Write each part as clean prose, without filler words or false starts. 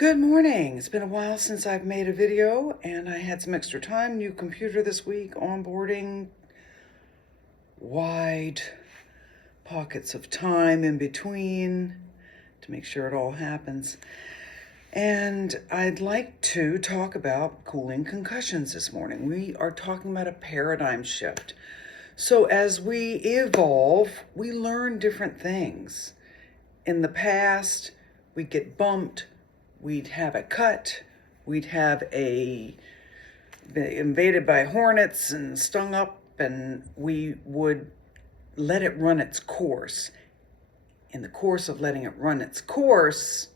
Good morning. It's been a while since I've made a video and I had some extra time. New computer this week, onboarding, wide pockets of time in between to make sure it all happens. And I'd like to talk about cooling concussions this morning. We are talking about a paradigm shift. So as we evolve, we learn different things. In the past, we'd get bumped, we'd have a cut, we'd have been invaded by hornets and stung up, and we would let it run its course. In the course of letting it run its course,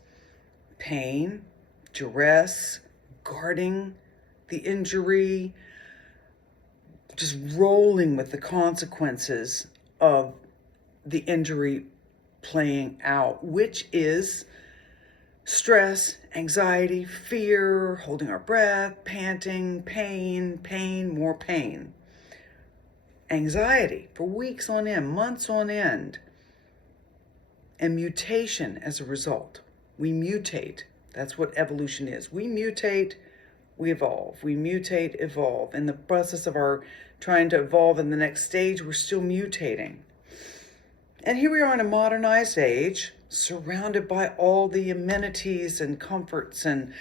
pain, duress, guarding the injury, just rolling with the consequences of the injury playing out, which is stress, anxiety, fear, holding our breath, panting, pain, more pain. Anxiety for weeks on end, months on end, and mutation as a result. We mutate. That's what evolution is. We mutate, we evolve. We mutate, evolve. In the process of our trying to evolve in the next stage, we're still mutating. And here we are in a modernized age, surrounded by all the amenities and comforts and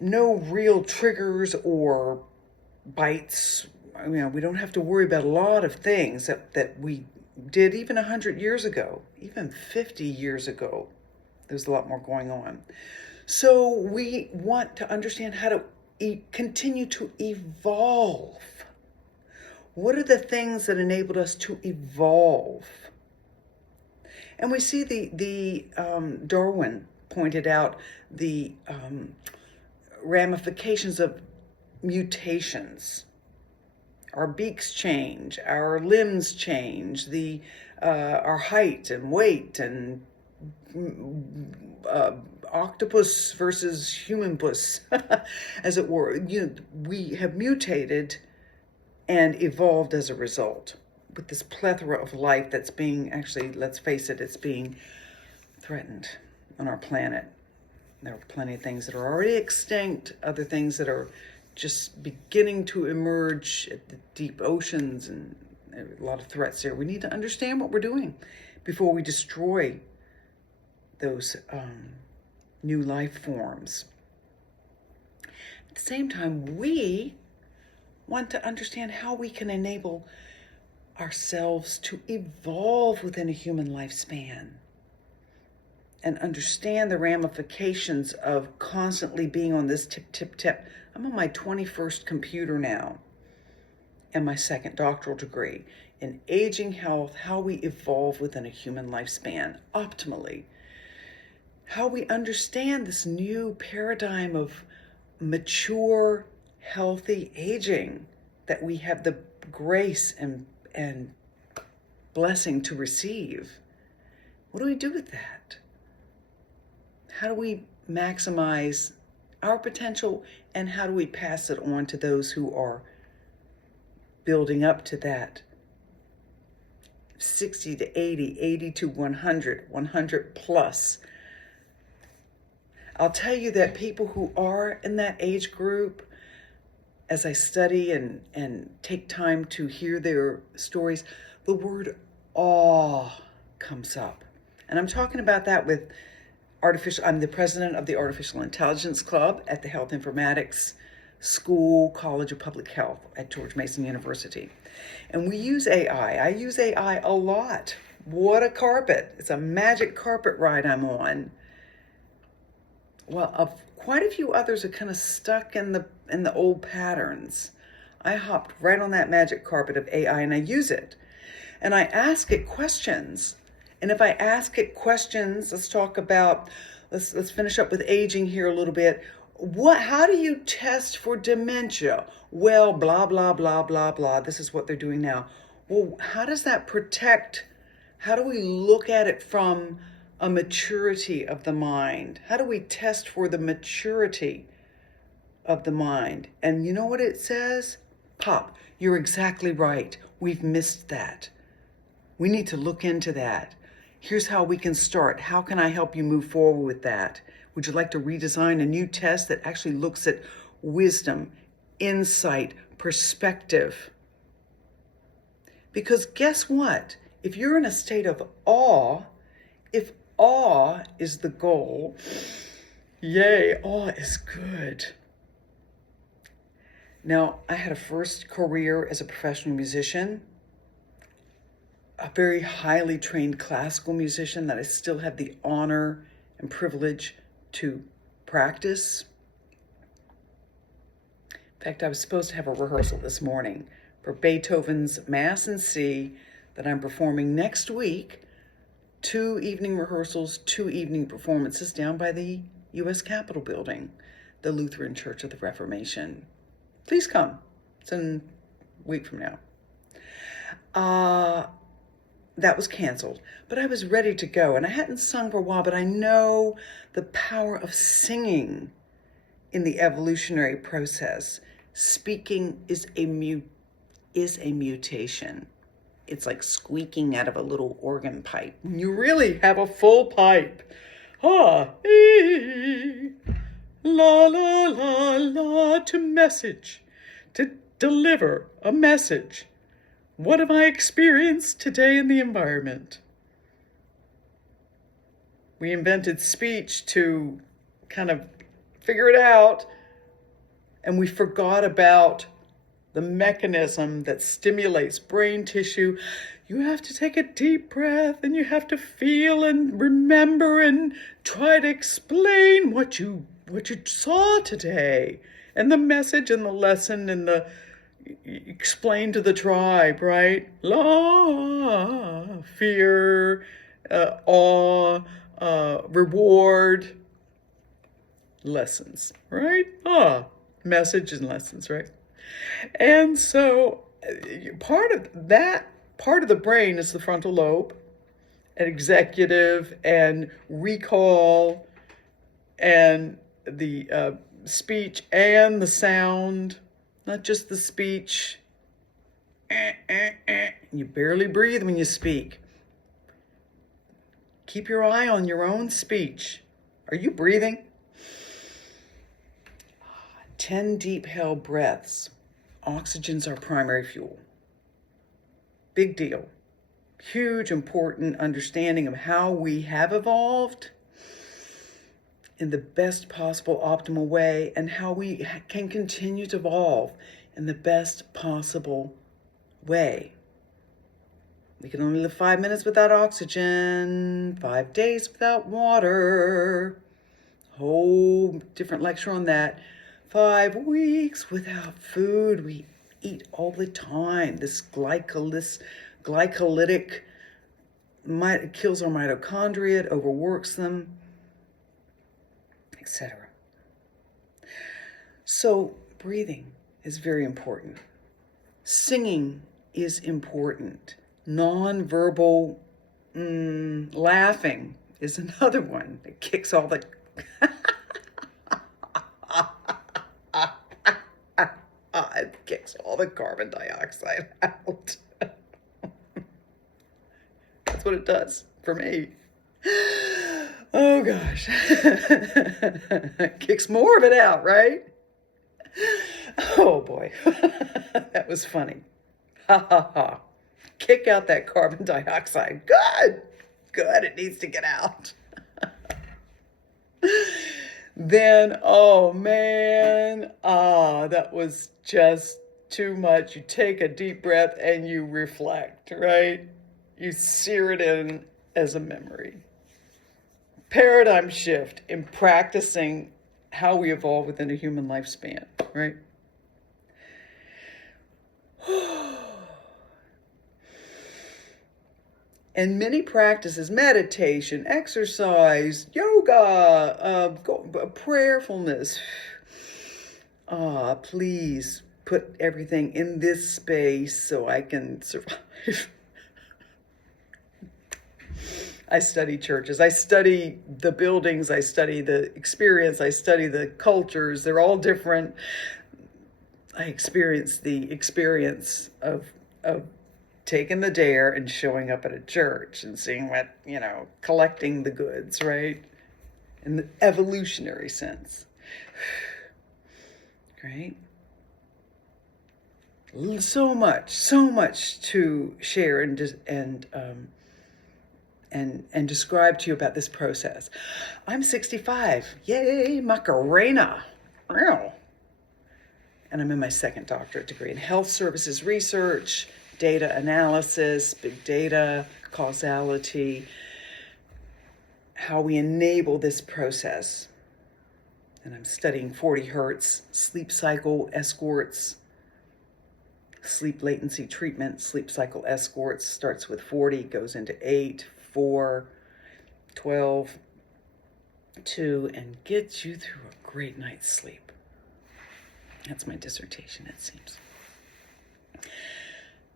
no real triggers or bites. We don't have to worry about a lot of things that we did even 100 years ago, even 50 years ago. There's a lot more going on. So we want to understand how to continue to evolve. What are the things that enabled us to evolve? And we see the Darwin pointed out the ramifications of mutations. Our beaks change, our limbs change, our height and weight, and octopus versus human puss, as it were. We have mutated and evolved as a result with this plethora of life that's being, actually, let's face it, it's being threatened on our planet. There are plenty of things that are already extinct, other things that are just beginning to emerge at the deep oceans, and a lot of threats there. We need to understand what we're doing before we destroy those new life forms. At the same time, we want to understand how we can enable ourselves to evolve within a human lifespan and understand the ramifications of constantly being on this tip. I'm on my 21st computer now and my second doctoral degree in aging health, how we evolve within a human lifespan optimally, how we understand this new paradigm of mature, healthy aging that we have the grace and blessing to receive. What do we do with that? How do we maximize our potential, and how do we pass it on to those who are building up to that 60 to 80, 80 to 100, 100 plus? I'll tell you that people who are in that age group, as I study and take time to hear their stories, the word awe comes up. And I'm talking about that with I'm the president of the Artificial Intelligence Club at the Health Informatics School, College of Public Health at George Mason University. And we use AI. I use AI a lot. What a carpet. It's a magic carpet ride I'm on. Well, quite a few others are kind of stuck in the old patterns. I hopped right on that magic carpet of AI and I use it. And I ask it questions. And if I ask it questions, let's finish up with aging here a little bit. How do you test for dementia? Well, blah, blah, blah, blah, blah. This is what they're doing now. Well, how does that protect? How do we look at it from a maturity of the mind? How do we test for the maturity of the mind? And you know what it says? Pop, you're exactly right. We've missed that. We need to look into that. Here's how we can start. How can I help you move forward with that? Would you like to redesign a new test that actually looks at wisdom, insight, perspective? Because guess what? If you're in a state of awe, if awe is the goal, yay, awe is good. Now, I had a first career as a professional musician, a very highly trained classical musician that I still have the honor and privilege to practice. In fact, I was supposed to have a rehearsal this morning for Beethoven's Mass in C that I'm performing next week. 2 evening rehearsals, 2 evening performances down by the U.S. Capitol building, the Lutheran Church of the Reformation. Please come. It's in a week from now. That was canceled, but I was ready to go, and I hadn't sung for a while, but I know the power of singing in the evolutionary process. Speaking is a mutation. It's like squeaking out of a little organ pipe. You really have a full pipe. Ee, la, la, la, la, to message, to deliver a message. What have I experienced today in the environment? We invented speech to kind of figure it out, and we forgot about the mechanism that stimulates brain tissue. You have to take a deep breath, and you have to feel and remember and try to explain what you saw today, and the message and the lesson and the explain to the tribe, right? La, fear, awe, reward, lessons, right? Message and lessons, right? And so part of the brain is the frontal lobe, and executive and recall and the speech and the sound. Not just the speech. You barely breathe when you speak. Keep your eye on your own speech. Are you breathing? 10 deep held breaths. Oxygen's our primary fuel. Big deal. Huge, important understanding of how we have evolved in the best possible optimal way, and how we can continue to evolve in the best possible way. We can only live 5 minutes without oxygen, 5 days without water. Whole different lecture on that. 5 weeks without food. We eat all the time. This glycolytic kills our mitochondria, it overworks them, etc. So breathing is very important. Singing is important. Non-verbal laughing is another one that kicks all the it kicks all the carbon dioxide out. That's what it does for me. Oh gosh. Kicks more of it out, right? Oh boy. That was funny. Ha ha ha. Kick out that carbon dioxide. Good. Good. It needs to get out. Then, oh man. That was just too much. You take a deep breath and you reflect, right? You sear it in as a memory. Paradigm shift in practicing how we evolve within a human lifespan, right? And many practices, meditation, exercise, yoga, prayerfulness. Please put everything in this space so I can survive. I study churches. I study the buildings. I study the experience. I study the cultures. They're all different. I experience the experience of taking the dare and showing up at a church and seeing what, collecting the goods, right? in the evolutionary sense. Right? So much to share and describe to you about this process. I'm 65. Yay, Macarena. Wow. And I'm in my second doctorate degree in health services research, data analysis, big data, causality, how we enable this process. And I'm studying 40 hertz, sleep cycle escorts, sleep latency treatment, sleep cycle escorts, starts with 40, goes into 8, 4, 12, 2, and gets you through a great night's sleep. That's my dissertation, it seems.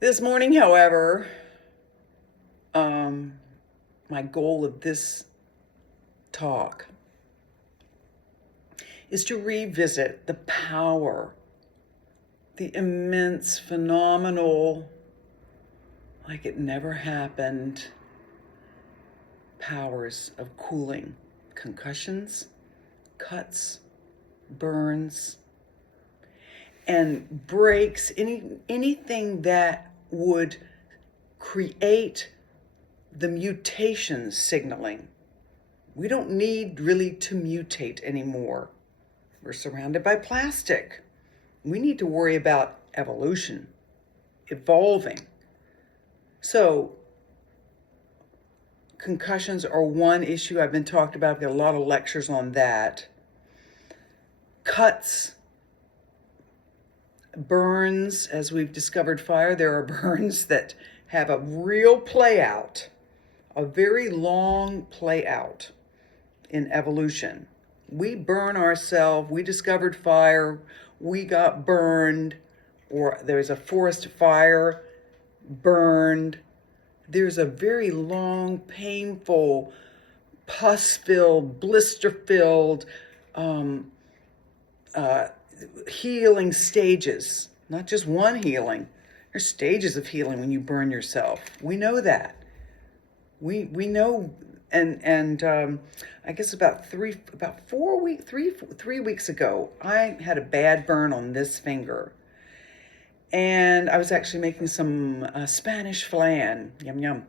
This morning, however, my goal of this talk is to revisit the power, the immense, phenomenal, like it never happened, powers of cooling, concussions, cuts, burns, and breaks, anything that would create the mutation signaling. We don't need really to mutate anymore. We're surrounded by plastic. We need to worry about evolution, evolving. So concussions are one issue I've been talked about. I've got a lot of lectures on that. Cuts, burns, as we've discovered fire, there are burns that have a real play out, a very long play out in evolution. We burn ourselves, we discovered fire, we got burned, or there's a forest fire, burned. There's a very long, painful, pus-filled, blister-filled, healing stages. Not just one healing. There's stages of healing when you burn yourself. We know that. We know, and I guess about 3 weeks ago, I had a bad burn on this finger. And I was actually making some Spanish flan, yum yum.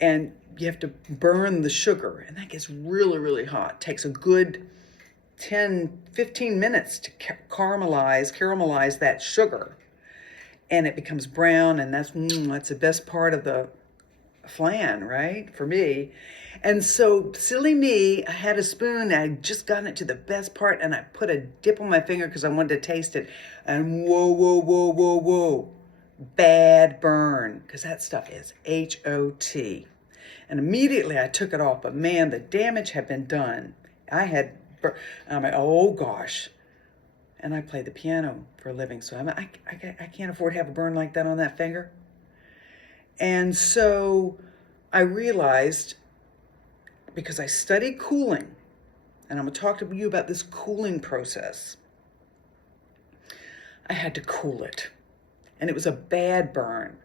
And you have to burn the sugar, and that gets really, really hot. It takes a good 10, 15 minutes to caramelize that sugar. And it becomes brown, and that's the best part of the flan, right? For me. And so, silly me, I had a spoon, I'd just gotten it to the best part, and I put a dip on my finger because I wanted to taste it. And whoa. Bad burn, because that stuff is H-O-T. And immediately I took it off, but man, the damage had been done. I'm like, oh gosh. And I play the piano for a living, so I can't afford to have a burn like that on that finger. And so I realized, because I studied cooling, and I'm going to talk to you about this cooling process, I had to cool it. And it was a bad burn.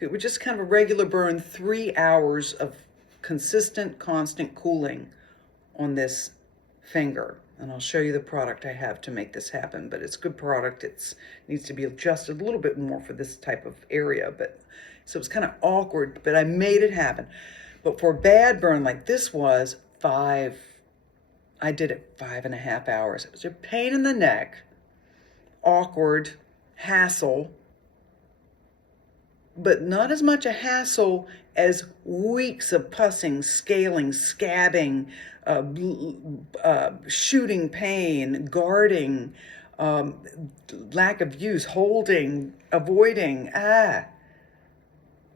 It was just kind of a regular burn, 3 hours of consistent, constant cooling on this finger. And I'll show you the product I have to make this happen, but it's a good product. It needs to be adjusted a little bit more for this type of area, so it's kind of awkward, but I made it happen. But for a bad burn like this was, I did it 5.5 hours. It was a pain in the neck, awkward, hassle, but not as much a hassle as weeks of pussing, scaling, scabbing, shooting pain, guarding, lack of use, holding, avoiding.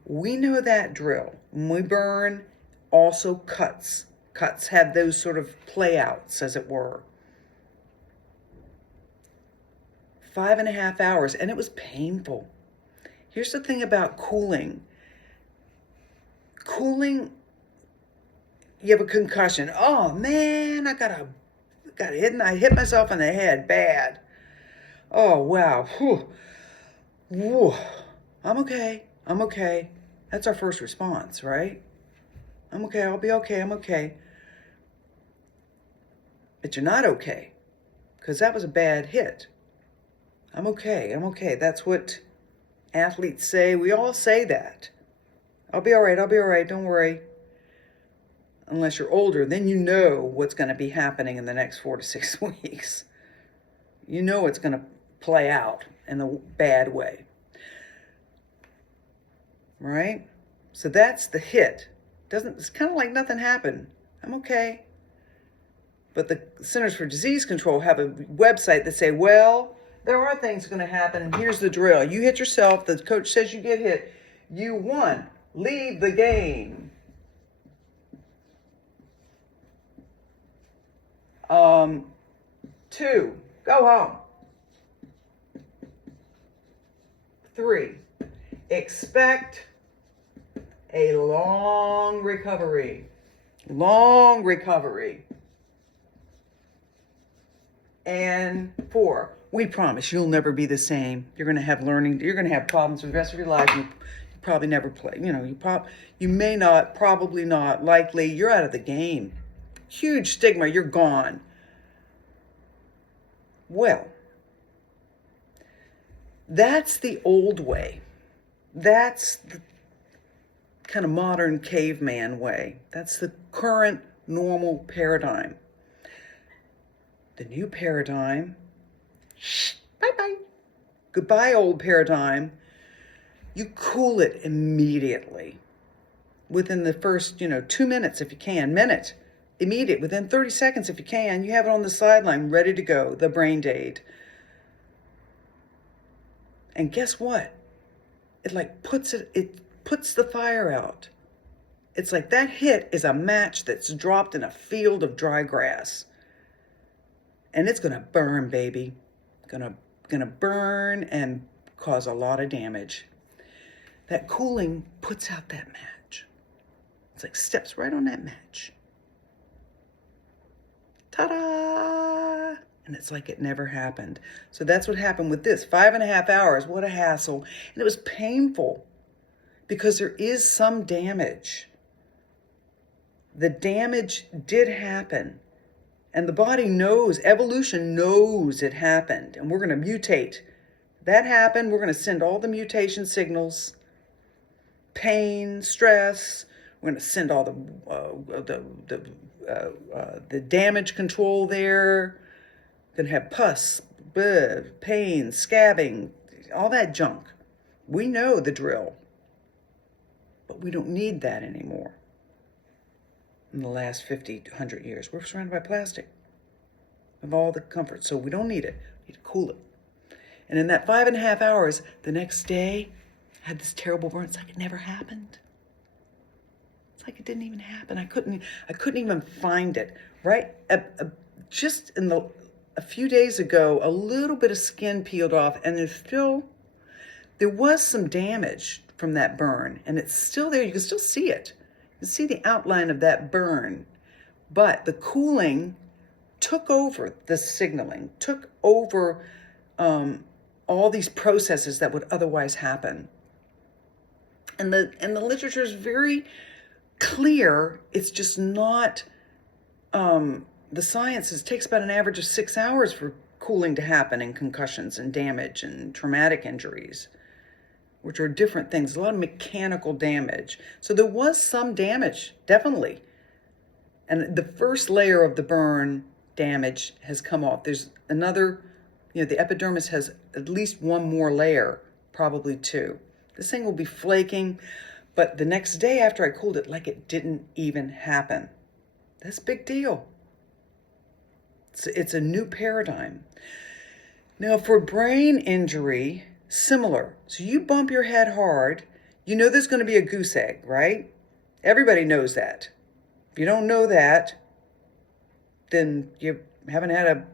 We know that drill. When we burn, also cuts. Cuts have those sort of playouts, as it were. 5.5 hours, and it was painful. Here's the thing about cooling. Cooling, you have a concussion. Oh man, I hit myself in the head bad. Oh wow. Whew. I'm okay. That's our first response, right? I'm okay, I'll be okay, I'm okay. But you're not okay because that was a bad hit. I'm okay. I'm okay. That's what athletes say. We all say that. I'll be all right. I'll be all right. Don't worry. Unless you're older, then you know what's going to be happening in the next 4 to 6 weeks. You know it's going to play out in a bad way. Right? So that's the hit. It's kind of like nothing happened. I'm okay. But the Centers for Disease Control have a website that say, well, there are things going to happen, and here's the drill. You hit yourself, the coach says you get hit, you won. Leave the game. 2, go home. 3, expect a long recovery. Long recovery. And 4, we promise you'll never be the same. You're going to have learning. You're going to have problems for the rest of your life. You probably never play. You may not, probably not, likely. You're out of the game. Huge stigma. You're gone. Well, that's the old way. That's the kind of modern caveman way. That's the current normal paradigm. The new paradigm, bye-bye. Goodbye, old paradigm. You cool it immediately. Within the first, 2 minutes if you can. Minute. Immediate. Within 30 seconds if you can. You have it on the sideline, ready to go. The brain aid. And guess what? It puts the fire out. It's like that hit is a match that's dropped in a field of dry grass. And it's going to burn, baby. Gonna burn and cause a lot of damage. That cooling puts out that match. It's like steps right on that match. Ta-da! And it's like it never happened. So that's what happened with this. 5.5 hours. What a hassle. And it was painful because there is some damage. The damage did happen. And the body knows, evolution knows it happened. And we're going to mutate. That happened. We're going to send all the mutation signals. Pain, stress. We're going to send all the damage control there. Going to have pus, blood, pain, scabbing, all that junk. We know the drill. But we don't need that anymore. In the last 50 to 100 years, we're surrounded by plastic of all the comforts. So we don't need it. We need to cool it. And in that 5.5 hours, the next day, I had this terrible burn. It's like it never happened. It's like it didn't even happen. I couldn't even find it. Right? Just a few days ago, a little bit of skin peeled off, and there was some damage from that burn, and it's still there. You can still see it. You can see the outline of that burn, but the cooling took over the signaling, took over all these processes that would otherwise happen. And the literature is very clear. It's just not. The science takes about an average of 6 hours for cooling to happen in concussions and damage and traumatic injuries, which are different things, a lot of mechanical damage. So there was some damage, definitely. And the first layer of the burn damage has come off. There's another, the epidermis has at least one more layer, probably 2. This thing will be flaking, but the next day after I cooled it, like it didn't even happen. That's a big deal. It's a new paradigm. Now for brain injury, similar. So you bump your head hard, you know there's going to be a goose egg, right? Everybody knows that. If you don't know that, then you haven't had a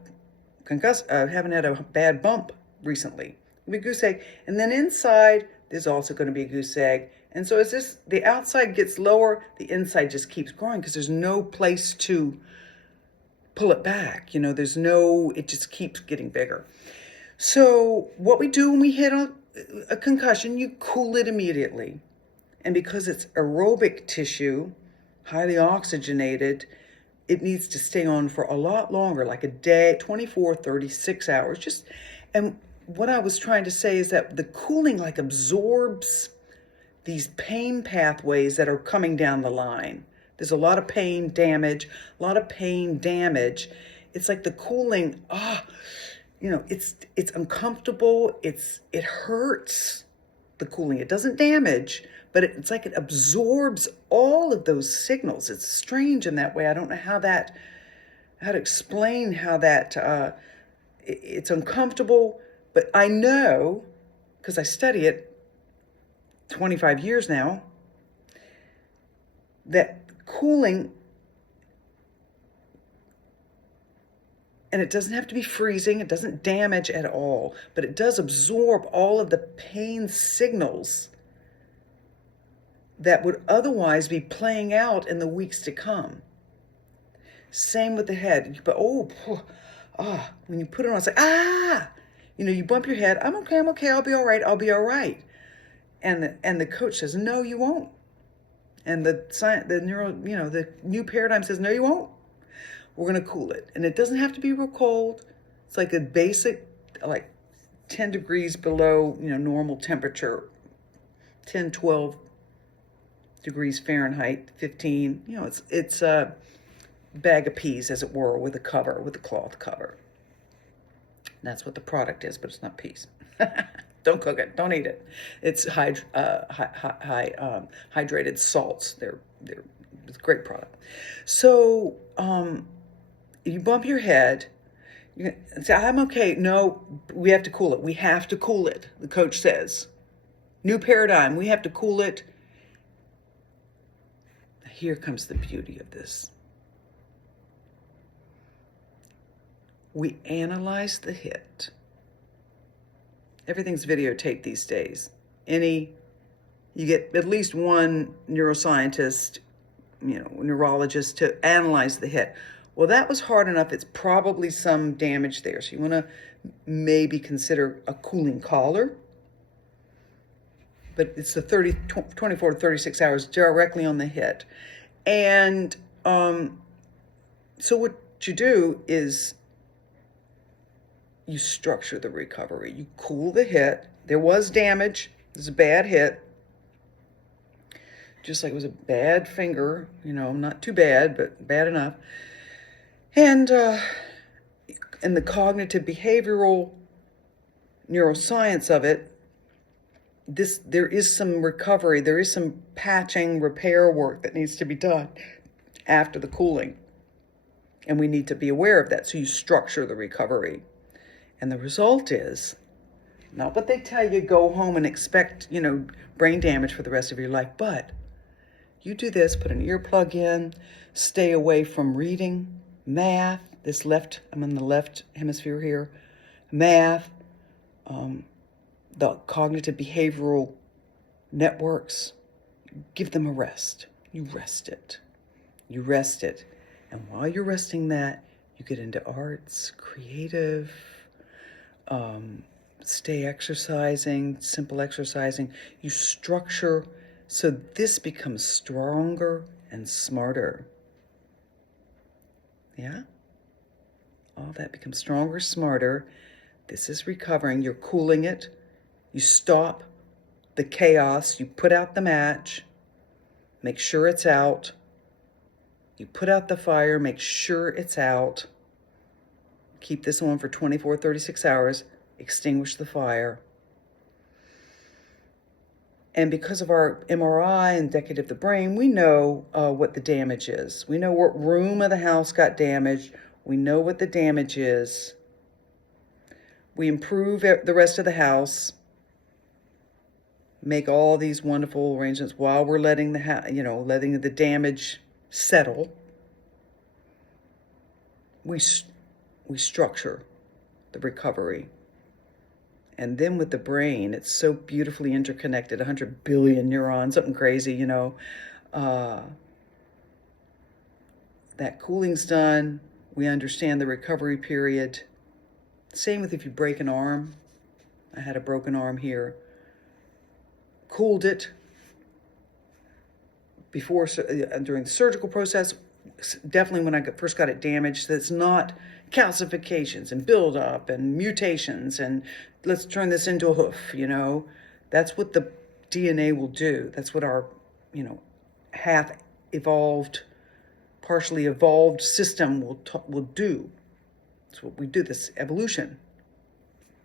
bad bump recently. It'll be a goose egg. And then inside, there's also going to be a goose egg. And so as the outside gets lower, the inside just keeps growing because there's no place to pull it back. It just keeps getting bigger. So what we do when we hit a concussion, you cool it immediately. And because it's aerobic tissue, highly oxygenated, it needs to stay on for a lot longer, like a day, 24, 36 hours. And what I was trying to say is that the cooling like absorbs these pain pathways that are coming down the line. There's a lot of pain damage, a lot of pain damage. It's like the cooling, it's uncomfortable. It hurts, the cooling. It doesn't damage, but it's like it absorbs all of those signals. It's strange in that way. I don't know how to explain how that, it's uncomfortable, but I know, because I study it 25 years now, that cooling, and it doesn't have to be freezing, it doesn't damage at all, but it does absorb all of the pain signals that would otherwise be playing out in the weeks to come. Same with the head. When you put it on, it's like, you bump your head. I'm okay, I'll be all right. And the coach says, no, you won't. And the new paradigm says, no, you won't. We're going to cool it. And it doesn't have to be real cold. It's like a basic, like 10 degrees below, normal temperature, 10, 12 degrees Fahrenheit, 15. It's a bag of peas, as it were, with a cloth cover. That's what the product is, but it's not peas. Don't cook it. Don't eat it. It's hydrated salts. It's a great product. So if you bump your head, you say, I'm okay. No, we have to cool it. We have to cool it, the coach says. New paradigm. We have to cool it. Here comes the beauty of this. We analyze the hit. Everything's videotaped these days. You get at least one neuroscientist, neurologist to analyze the hit. Well, that was hard enough. It's probably some damage there. So you want to maybe consider a cooling collar. But it's the 24 to 36 hours directly on the hit. And so what you do is you structure the recovery. You cool the hit. There was damage. It was a bad hit. Just like it was a bad finger, not too bad, but bad enough. And the cognitive behavioral neuroscience of it, there is some recovery. There is some patching, repair work that needs to be done after the cooling. And we need to be aware of that. So you structure the recovery. And the result is not what they tell you, go home and expect, brain damage for the rest of your life. But you do this, put an earplug in, stay away from reading, math, I'm in the left hemisphere here, math, the cognitive behavioral networks, give them a rest. You rest it. And while you're resting that, you get into arts, creative, stay exercising, simple exercising. You structure so this becomes stronger and smarter. Yeah? All that becomes stronger, smarter. This is recovering. You're cooling it. You stop the chaos. You put out the match. Make sure it's out. You put out the fire. Make sure it's out. Keep this on for 24, 36 hours. Extinguish the fire. And because of our MRI and decade of the brain, we know what the damage is. We know what room of the house got damaged. We know what the damage is. We improve the rest of the house. Make all these wonderful arrangements while we're letting letting the damage settle. We structure the recovery. And then with the brain, it's so beautifully interconnected, 100 billion neurons, something crazy, that cooling's done. We understand the recovery period. Same with if you break an arm. I had a broken arm here. Cooled it before, during the surgical process, definitely when I first got it damaged, that's not calcifications and buildup and mutations and let's turn this into a hoof, That's what the DNA will do. That's what our, half evolved, partially evolved system will do. That's what we do, this evolution.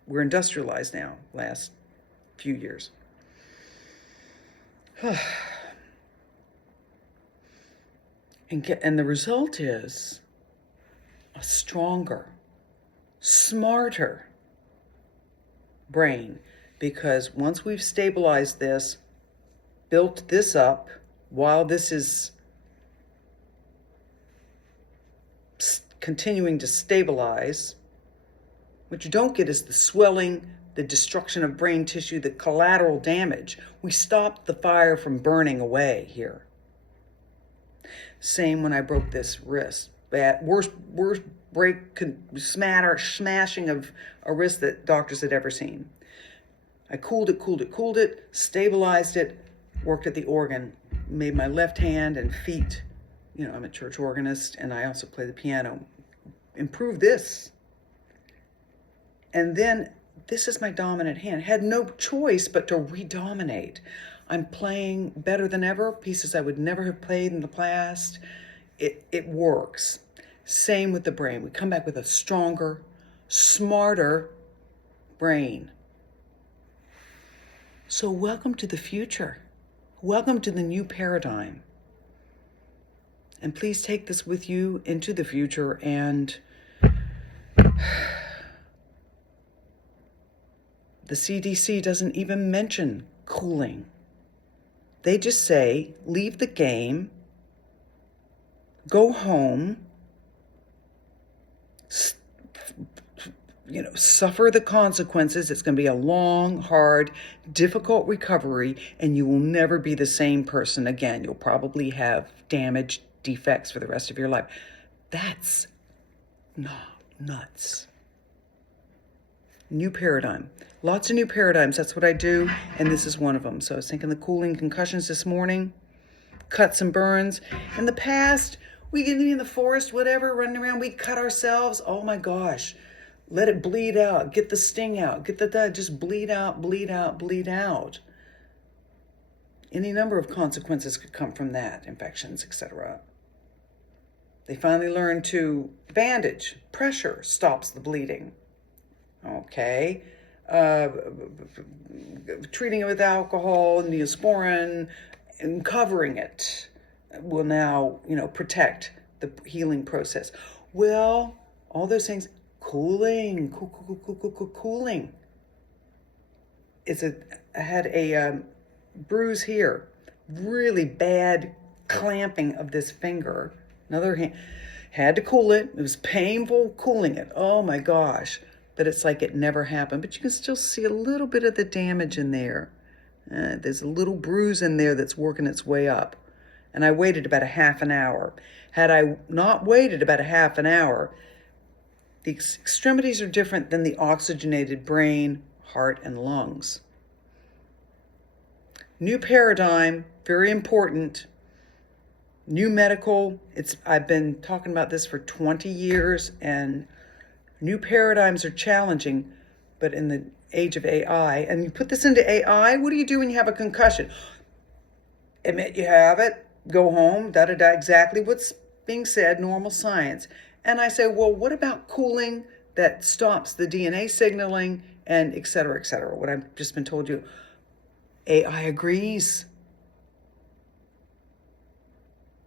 We're industrialized now, last few years. And the result is a stronger, smarter brain, because once we've stabilized this, built this up, while this is continuing to stabilize, what you don't get is the swelling, the destruction of brain tissue, the collateral damage. We stopped the fire from burning away here. Same when I broke this wrist. Worst smashing of a wrist that doctors had ever seen. I cooled it, stabilized it, worked at the organ, made my left hand and feet, I'm a church organist and I also play the piano, improved this. And then this is my dominant hand. Had no choice but to redominate. I'm playing better than ever, pieces I would never have played in the past. It works. Same with the brain. We come back with a stronger, smarter brain. So welcome to the future. Welcome to the new paradigm. And please take this with you into the future. And the CDC doesn't even mention cooling. They just say, leave the game, go home, suffer the consequences. It's going to be a long, hard, difficult recovery, and you will never be the same person again. You'll probably have damaged defects for the rest of your life. That's nuts. New paradigm. Lots of new paradigms. That's what I do, and this is one of them. So I was thinking the cooling concussions this morning, cuts and burns. In the past, we could be in the forest, whatever, running around, we cut ourselves. Oh my gosh. Let it bleed out. Get the sting out. Just bleed out. Any number of consequences could come from that, infections, etc. They finally learned to bandage. Pressure stops the bleeding. Okay. Treating it with alcohol, Neosporin, and covering it will now, protect the healing process. Well, all those things, cooling. I had a bruise here, really bad clamping of this finger. Another hand, had to cool it. It was painful cooling it. Oh my gosh. But it's like it never happened. But you can still see a little bit of the damage in there. There's a little bruise in there that's working its way up. And I waited about a half an hour. Had I not waited about a half an hour, the extremities are different than the oxygenated brain, heart, and lungs. New paradigm, very important. New medical. I've been talking about this for 20 years, and new paradigms are challenging, but in the age of AI, and you put this into AI, what do you do when you have a concussion? Admit you have it, go home, exactly what's being said, normal science. And I say, well, what about cooling that stops the DNA signaling and et cetera, what I've just been told you? AI agrees.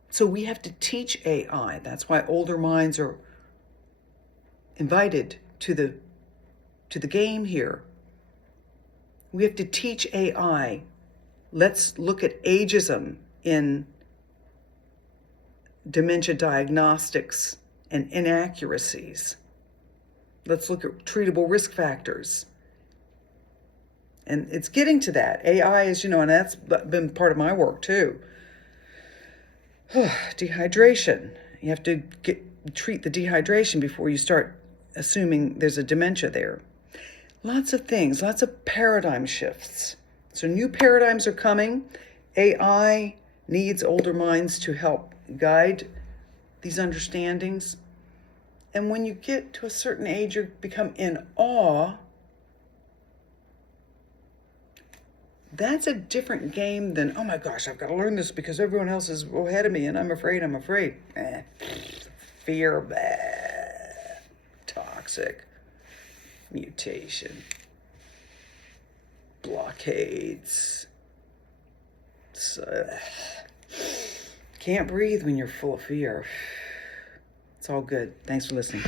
So we have to teach AI. That's why older minds are invited to the game here. We have to teach AI. Let's look at ageism in dementia diagnostics and inaccuracies. Let's look at treatable risk factors. And it's getting to that. AI is, and that's been part of my work too. Dehydration. You have to treat the dehydration before you start assuming there's a dementia there. Lots of things, lots of paradigm shifts. So new paradigms are coming. AI needs older minds to help guide these understandings. And when you get to a certain age, you become in awe. That's a different game than, oh my gosh, I've got to learn this because everyone else is ahead of me and I'm afraid. Fear, toxic, mutation, blockades. Can't breathe when you're full of fear. It's all good. Thanks for listening.